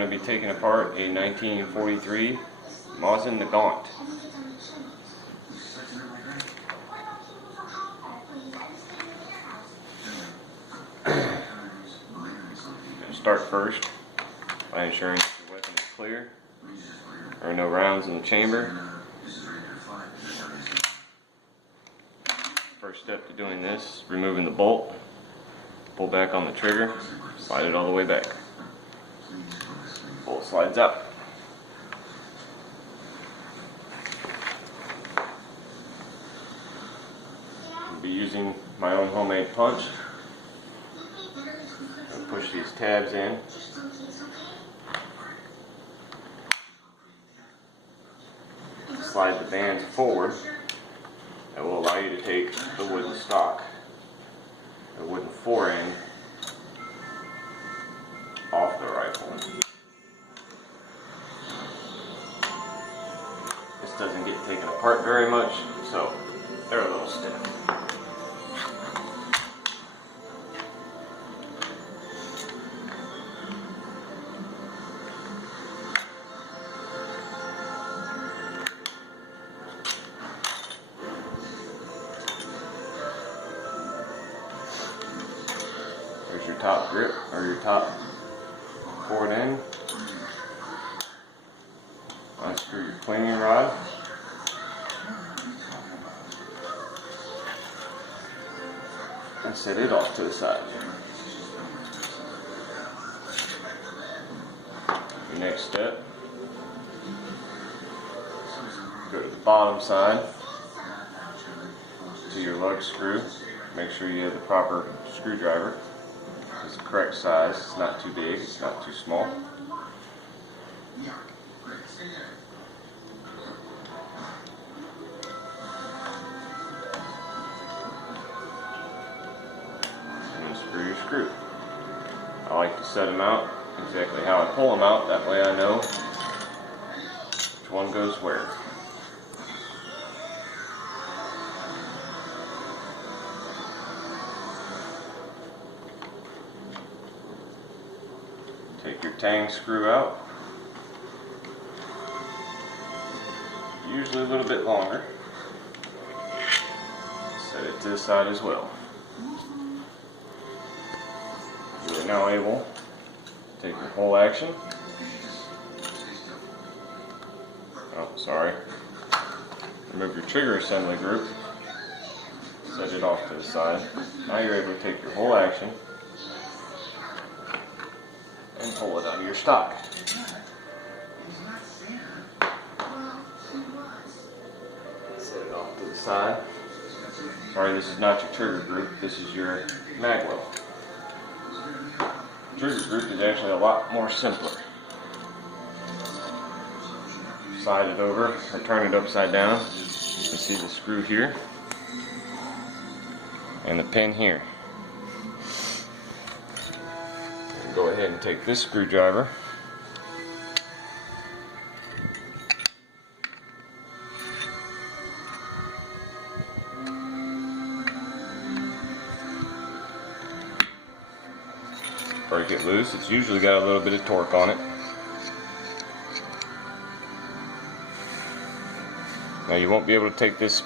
going to be taking apart a 1943 Mosin Nagant. Start first by ensuring that your weapon is clear. There are no rounds in the chamber. First step to doing this is removing the bolt. Pull back on the trigger, slide it all the way back. Bolt slides out. I'll be using my own homemade punch. Push these tabs in. Slide the bands forward. That will allow you to take the wooden stock, the wooden forend, off the rifle. This doesn't get taken apart very much, so they're a little stiff. There's your top grip, or your top forward end. Unscrew your cleaning rod. And set it off to the side. Your next step, go to the bottom side to your lug screw. Make sure you have the proper screwdriver. It's the correct size. It's not too big, it's not too small. And unscrew your screw. I like to set them out exactly how I pull them out. That way I know which one goes where. Take your tang screw out, usually a little bit longer. Set it to the side as well. You are now able to take your whole action. Oh, sorry. Remove your trigger assembly group. Set it off to the side. Now you're able to take your whole action and pull it out of your stock. Set it off to the side. Sorry, this is not your trigger group, this is your mag well. Trigger group is actually a lot more simpler. Slide it over, or turn it upside down. You can see the screw here, and the pin here. Go ahead and take this screwdriver, break it loose. It's usually got a little bit of torque on it. Now you won't be able to take this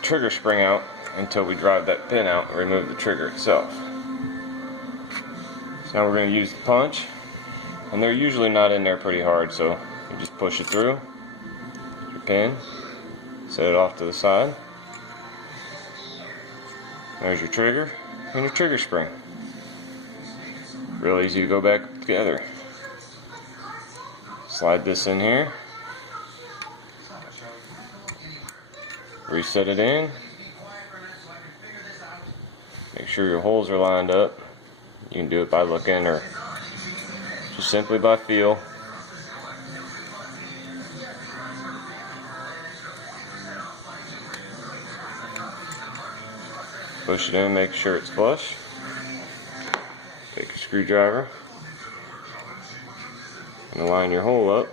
trigger spring out until we drive that pin out and remove the trigger itself. Now we're going to use the punch, and they're usually not in there pretty hard, so you just push it through, your pin, set it off to the side. There's your trigger and your trigger spring. Real easy to go back together. Slide this in here, reset it in, make sure your holes are lined up. You can do it by looking or just simply by feel. Push it in, make sure it's flush. Take a screwdriver and line your hole up.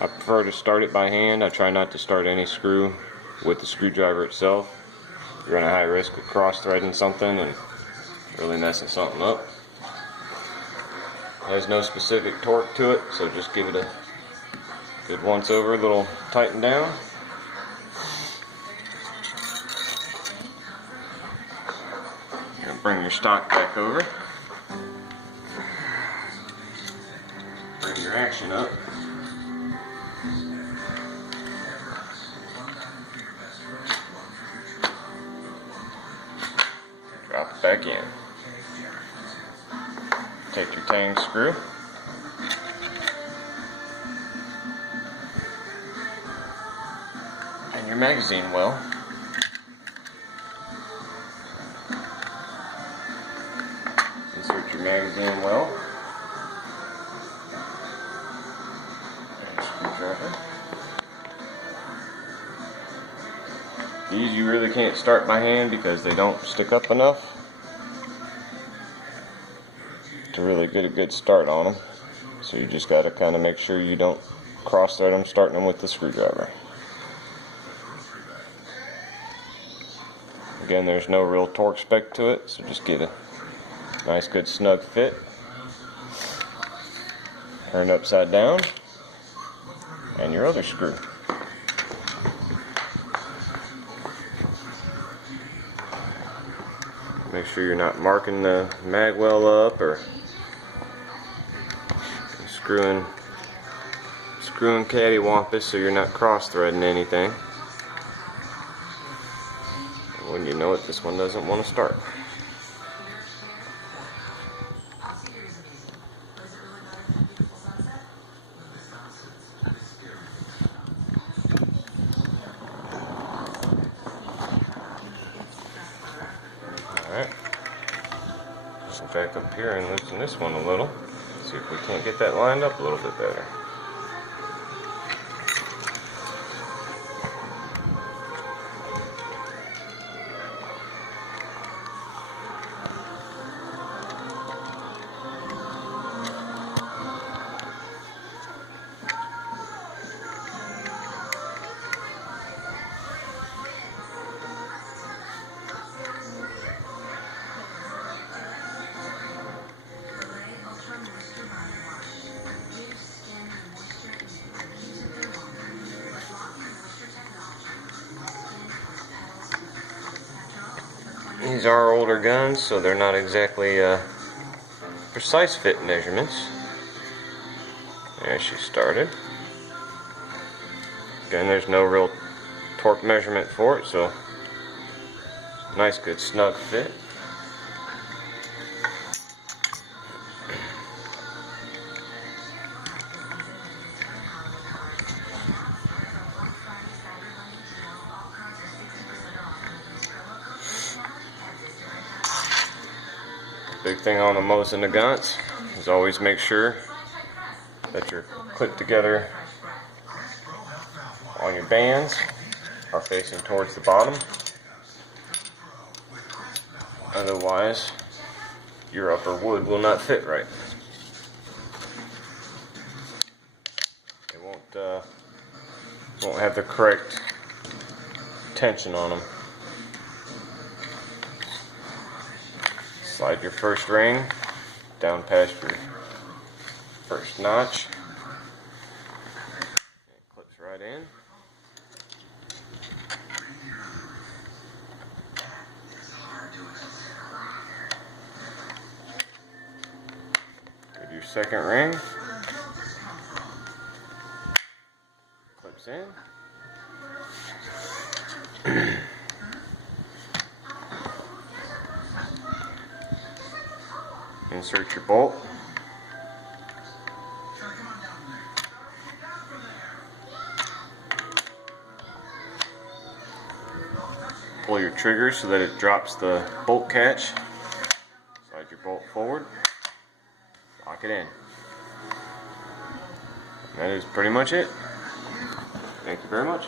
I prefer to start it by hand. I try not to start any screw with the screwdriver itself. You run a high risk of cross threading something and really messing something up. Has no specific torque to it, so just give it a good once over, a little tighten down. And bring your stock back over. Bring your action up. Drop it back in. Take your tang screw. And your magazine well. Insert your magazine well. And a screwdriver. These you really can't start by hand because they don't stick up enough to really get a good start on them. So you just got to kind of make sure you don't cross thread them starting them with the screwdriver. Again, there's no real torque spec to it, so just get a nice good snug fit. Turn it upside down, and your other screw. Make sure you're not marking the mag well up or screwing cattywampus so you're not cross threading anything. And when you know it, this one doesn't want to start. Alright, just back up here and loosen this one a little. See if we can't get that lined up a little bit better. These are older guns, so they're not exactly precise fit measurements. There she started. Again, there's no real torque measurement for it, so nice good snug fit. Big thing on the Mosin Nagants is always make sure that your clip together on your bands are facing towards the bottom. Otherwise, your upper wood will not fit right. It won't have the correct tension on them. Slide your first ring down past your first notch. It clips right in. Go your second ring. Clips in. Insert your bolt. Pull your trigger so that it drops the bolt catch. Slide your bolt forward. Lock it in. That is pretty much it. Thank you very much.